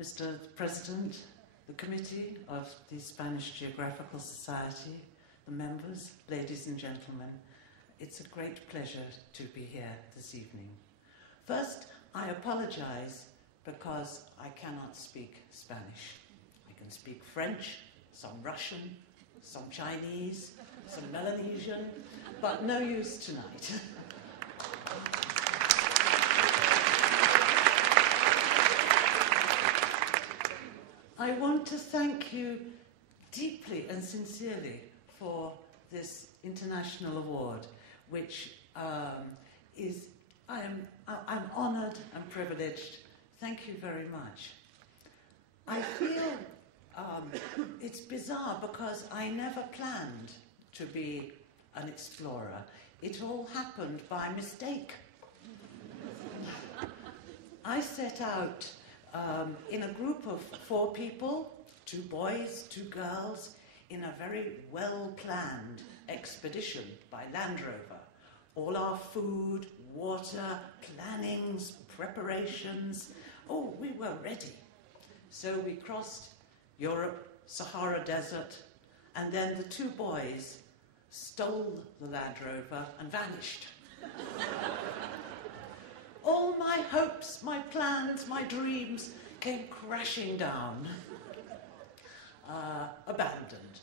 Mr. President, the Committee of the Spanish Geographical Society, the members, ladies and gentlemen, it's a great pleasure to be here this evening. First, I apologize because I cannot speak Spanish. I can speak French, some Russian, some Chinese, some Melanesian, but no use tonight. I want to thank you deeply and sincerely for this international award, which I'm honoured and privileged. Thank you very much. I feel it's bizarre because I never planned to be an explorer. It all happened by mistake. I set out in a group of 4 people, 2 boys, 2 girls, in a very well-planned expedition by Land Rover. All our food, water, plannings, preparations, we were ready. So we crossed Europe, Sahara Desert, and then the 2 boys stole the Land Rover and vanished. All my hopes, my plans, my dreams came crashing down, abandoned.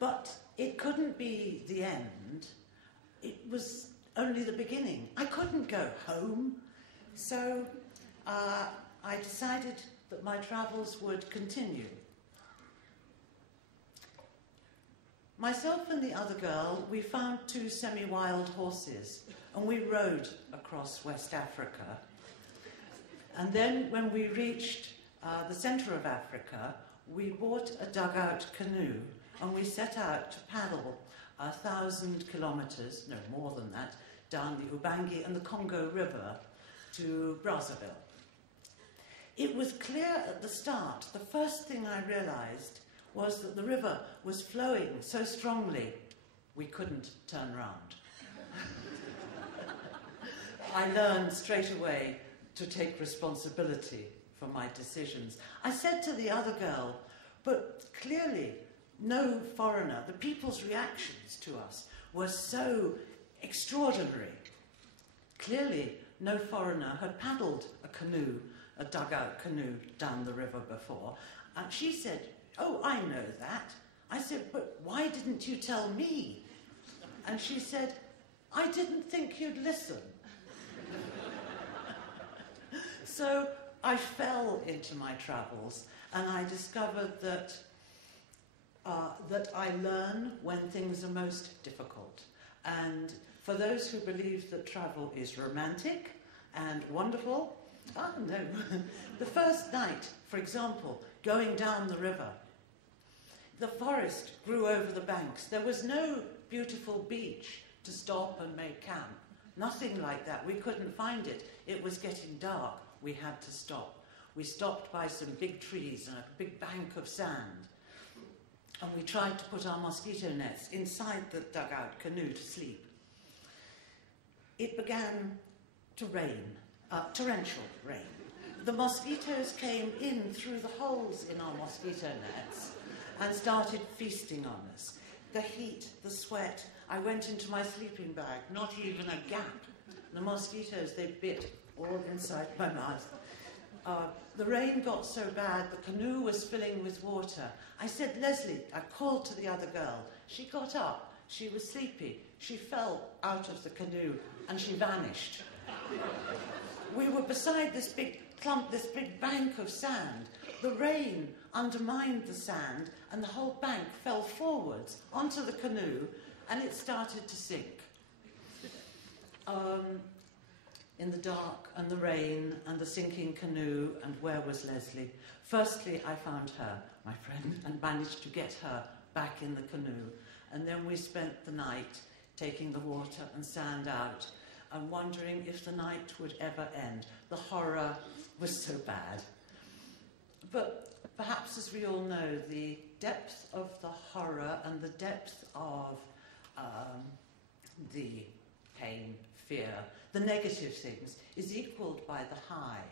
But it couldn't be the end. It was only the beginning. I couldn't go home. So I decided that my travels would continue. Myself and the other girl, we found 2 semi-wild horses, and we rode across West Africa. And then when we reached the centre of Africa, we bought a dugout canoe, and we set out to paddle 1,000 kilometres, no more than that, down the Ubangi and the Congo River to Brazzaville. It was clear at the start. The first thing I realised was that the river was flowing so strongly we couldn't turn round. I learned straight away to take responsibility for my decisions. I said to the other girl, but clearly no foreigner, the people's reactions to us were so extraordinary. Clearly no foreigner had paddled a canoe, a dugout canoe, down the river before. And she said, "Oh, I know that." I said, "But why didn't you tell me?" And she said, "I didn't think you'd listen." So I fell into my travels, and I discovered that I learn when things are most difficult. And for those who believe that travel is romantic and wonderful, no. The first night, for example, going down the river, the forest grew over the banks. There was no beautiful beach to stop and make camp. Nothing like that. We couldn't find it. It was getting dark. We had to stop. We stopped by some big trees and a big bank of sand. And we tried to put our mosquito nets inside the dugout canoe to sleep. It began to rain, torrential rain. The mosquitoes came in through the holes in our mosquito nets and started feasting on us. The heat, the sweat. I went into my sleeping bag, not even a gap. The mosquitoes, they bit all inside my mouth. The rain got so bad, the canoe was filling with water. I said, "Leslie," I called to the other girl. She got up. She was sleepy. She fell out of the canoe and she vanished. We were beside this big clump, this big bank of sand. The rain undermined the sand and the whole bank fell forwards onto the canoe and it started to sink. In the dark and the rain and the sinking canoe, and where was Leslie? Firstly, I found her, my friend, and managed to get her back in the canoe. And then we spent the night taking the water and sand out and wondering if the night would ever end. The horror was so bad. But perhaps, as we all know, the depth of the horror and the depth of the pain, fear, the negative things, is equalled by the high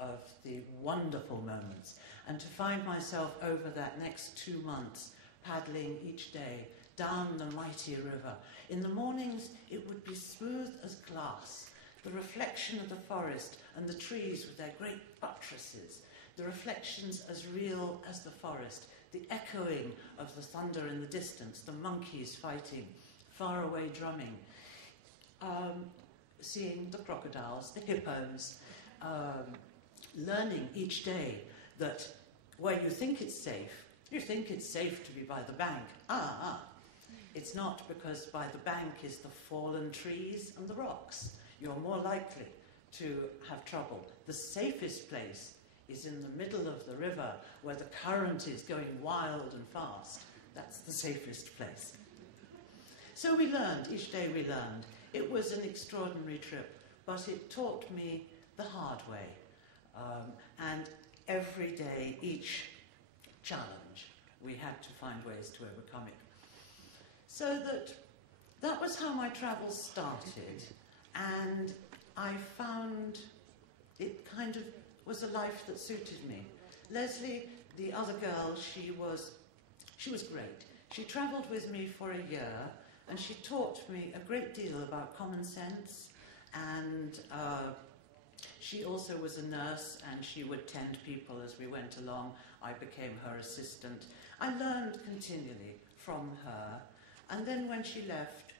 of the wonderful moments, and to find myself over that next 2 months paddling each day down the mighty river. In the mornings, it would be smooth as glass, the reflection of the forest and the trees with their great buttresses, the reflections as real as the forest, the echoing of the thunder in the distance, the monkeys fighting, far away drumming, seeing the crocodiles, the hippos, learning each day that where you think it's safe to be by the bank. It's not, because by the bank is the fallen trees and the rocks. You're more likely to have trouble. The safest place is in the middle of the river where the current is going wild and fast. That's the safest place. So we learned, each day we learned. It was an extraordinary trip, but it taught me the hard way. And every day, each challenge, we had to find ways to overcome it. So that was how my travels started, and I found it kind of was a life that suited me. Leslie, the other girl, she was great. She travelled with me for a year, and she taught me a great deal about common sense, and she also was a nurse, and she would tend people as we went along. I became her assistant. I learned continually from her, and then when she left,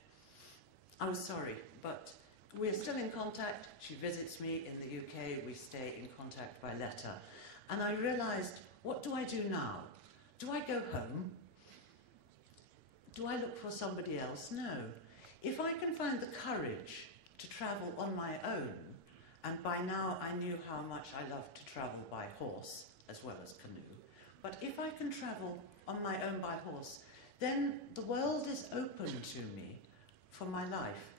I was sorry, but we're still in contact. She visits me in the UK. We stay in contact by letter. And I realised, what do I do now? Do I go home? Do I look for somebody else? No. If I can find the courage to travel on my own, and by now I knew how much I loved to travel by horse as well as canoe, but if I can travel on my own by horse, then the world is open to me for my life.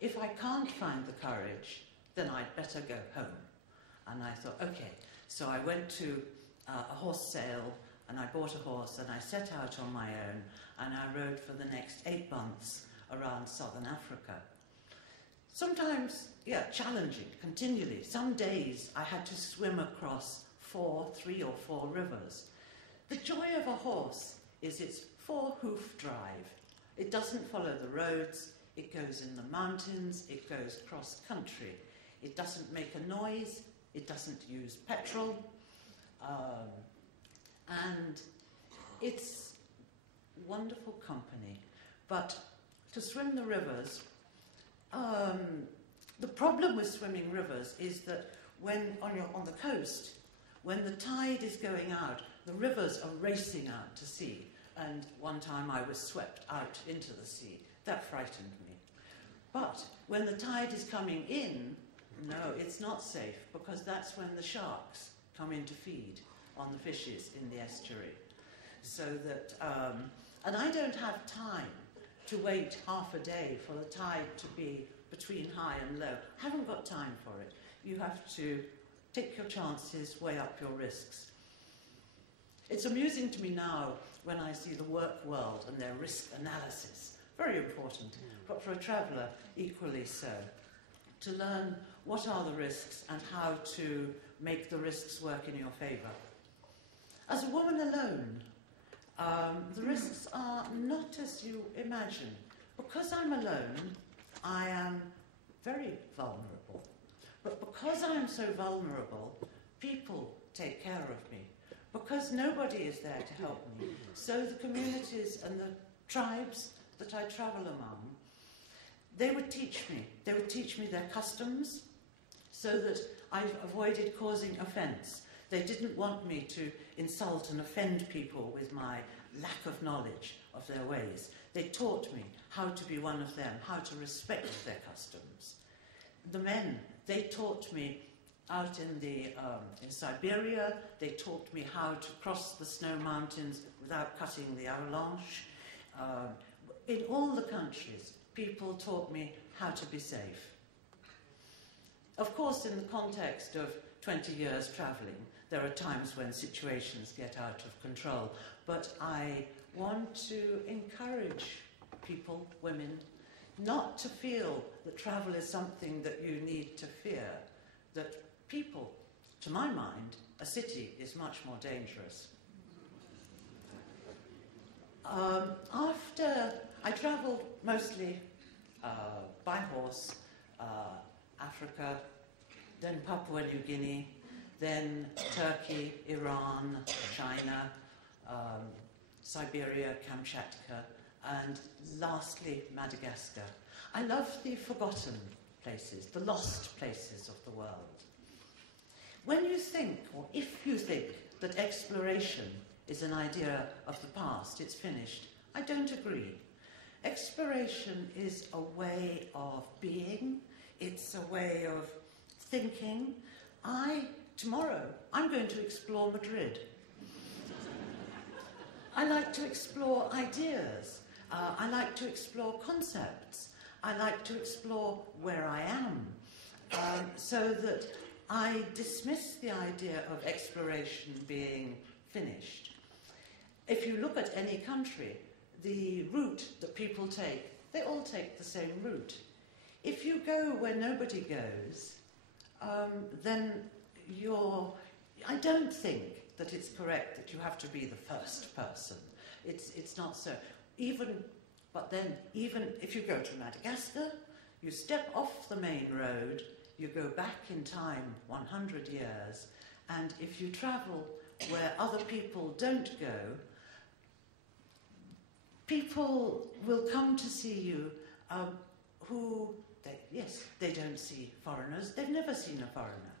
If I can't find the courage, then I'd better go home. And I thought, okay. So I went to a horse sale, and I bought a horse, and I set out on my own, and I rode for the next 8 months around southern Africa. Sometimes, challenging, continually. Some days I had to swim across 3 or 4 rivers. The joy of a horse is its 4-hoof drive. It doesn't follow the roads. It goes in the mountains, it goes cross-country. It doesn't make a noise, it doesn't use petrol, and it's wonderful company. But to swim the rivers, the problem with swimming rivers is that when on the coast, when the tide is going out, the rivers are racing out to sea. And one time I was swept out into the sea. That frightened me. But when the tide is coming in, no, it's not safe, because that's when the sharks come in to feed on the fishes in the estuary. So that, and I don't have time to wait half a day for the tide to be between high and low. I haven't got time for it. You have to take your chances, weigh up your risks. It's amusing to me now when I see the work world and their risk analysis. Very important, but for a traveller, equally so. To learn what are the risks and how to make the risks work in your favour. As a woman alone, the risks are not as you imagine. Because I'm alone, I am very vulnerable. But because I am so vulnerable, people take care of me. Because nobody is there to help me. So the communities and the tribes that I travel among, they would teach me. They would teach me their customs so that I avoided causing offence. They didn't want me to insult and offend people with my lack of knowledge of their ways. They taught me how to be one of them, how to respect their customs. The men, they taught me out in Siberia, they taught me how to cross the snow mountains without cutting the avalanche. In all the countries, people taught me how to be safe. Of course, in the context of 20 years travelling, there are times when situations get out of control, but I want to encourage people, women, not to feel that travel is something that you need to fear, that people to my mind, a city is much more dangerous. After I travelled mostly by horse, Africa, then Papua New Guinea, then Turkey, Iran, China, Siberia, Kamchatka, and lastly Madagascar. I love the forgotten places, the lost places of the world. When you think, or if you think, that exploration is an idea of the past, it's finished, I don't agree. Exploration is a way of being, it's a way of thinking. Tomorrow, I'm going to explore Madrid. I like to explore ideas. I like to explore concepts. I like to explore where I am, so that I dismiss the idea of exploration being finished. If you look at any country, the route that people take, they all take the same route. If you go where nobody goes, then I don't think that it's correct that you have to be the first person. It's not so. But then, even if you go to Madagascar, you step off the main road, you go back in time 100 years, and if you travel where other people don't go, people will come to see you they don't see foreigners. They've never seen a foreigner.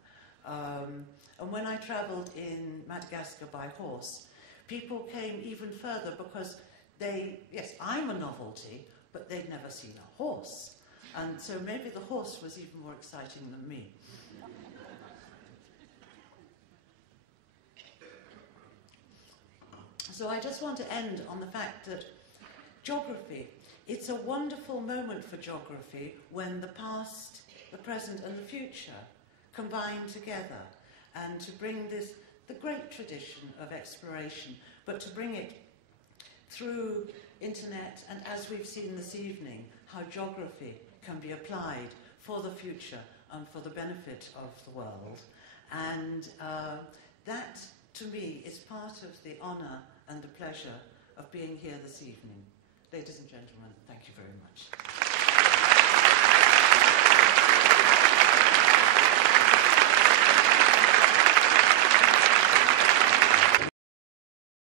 And when I travelled in Madagascar by horse, people came even further because I'm a novelty, but they'd never seen a horse. And so maybe the horse was even more exciting than me. So I just want to end on the fact that geography, it's a wonderful moment for geography when the past, the present and the future combine together, and to bring the great tradition of exploration, but to bring it through internet, and as we've seen this evening, how geography can be applied for the future and for the benefit of the world. And that, to me, is part of the honour and the pleasure of being here this evening. Ladies and gentlemen, thank you very much.